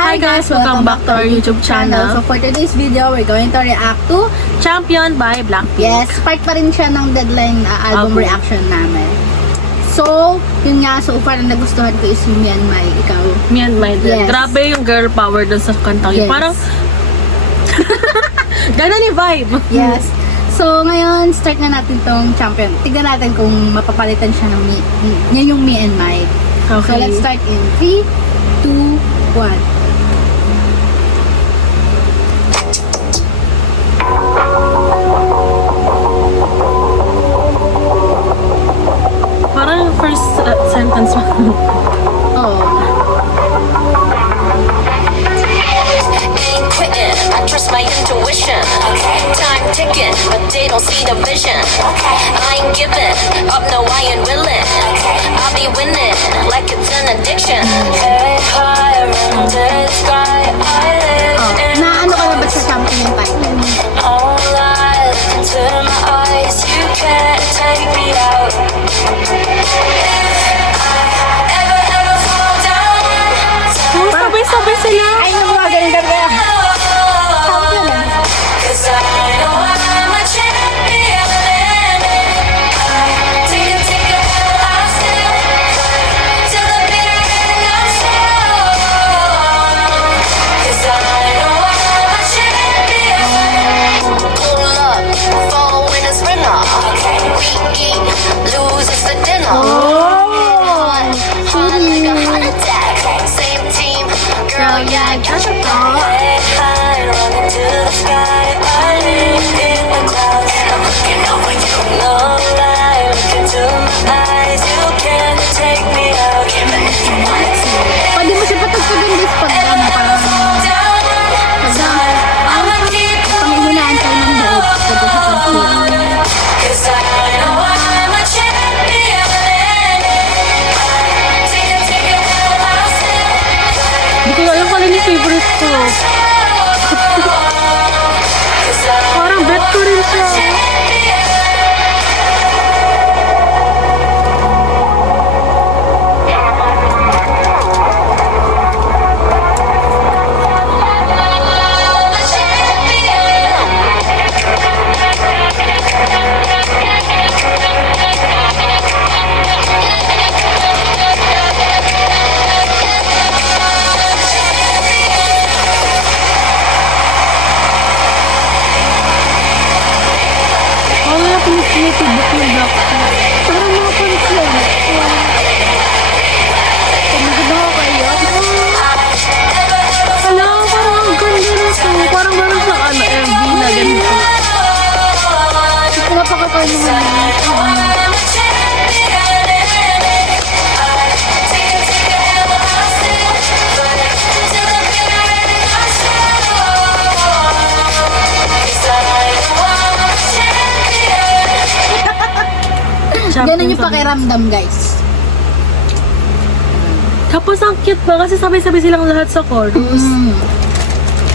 Hi guys, welcome back to our YouTube channel. So for today's video, we're going to react to Champion by Blackpink. Yes, part pa rin siya ng deadline album Okay. reaction namin. So, yun nga, so far na nagustuhan ko is yung Myanmar, ikaw. Me and my dad. Yes. Grabe yung girl power dun sa kantang yun. Yes. Parang, gano'n yung vibe. Yes. So, ngayon, start na natin tong champion. Tignan natin kung mapapalitan siya ng niya yung Me and My. So, Okay. let's start in 3, 2, 1. Parang first sentence mo. Oh. Ain't quitting, I trust my intuition. Time ticking, but they don't see the vision. I ain't giving up, no, I ain't willing. I'll be winning like it's an addiction. Hey, higher under the sky, I live Oh. in Naano ka na ba sa champion yung title? all eyes into my eyes. You can't take me out. Ever fall down? Oh, sabay-sabay sila. Ay, nagmaganda ba? Champion eh. Cause I know I'm a champion. Take a hell, I'll still till the bitter end, I'm strong. Cause I know I'm a champion. Pull up, fall winners winner. We eat, lose it's the dinner. Hard like a heart attack. Same team, girl, yeah, I got your back. Hey, high, running to the sky. I live in the clouds. I'm looking over you. No lie, look into my eyes. You can't take me out, even if you want to. Pwede mo siya patagpugan this pag ano, parang I'ma keep pangihinaan tayo ng loob. Pwede sa pagpugan. cause I know I'm a champion. Take a hell, I'll still Hindi ko alam pala yung favorite ko. Parang bet ko rin siya. Wala akong tinitibok yung Blackpink. Parang mga pansin. Pagmaganda ko kayo. Hala, parang ang ganda na song. Parang meron sa MV na ganito. Hindi ko mapakapal mga ganun yung pakiramdam, guys. Tapos ang cute ba? Kasi sabay-sabay silang lahat sa chorus.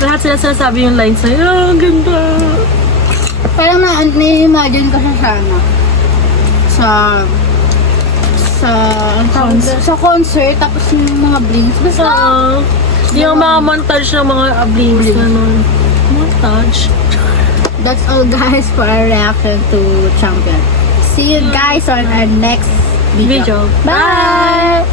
Lahat sila sinasabi yung lines na, ah, ang ganda. Parang na-imagine ko siya sana ang tawag doon? Sa concert, tapos yung mga blinks. Basta, Yung mga montage ng mga blinks na nun. Montage? that's all, guys, for our reaction to Champion. See you guys on our next video. Video. Bye!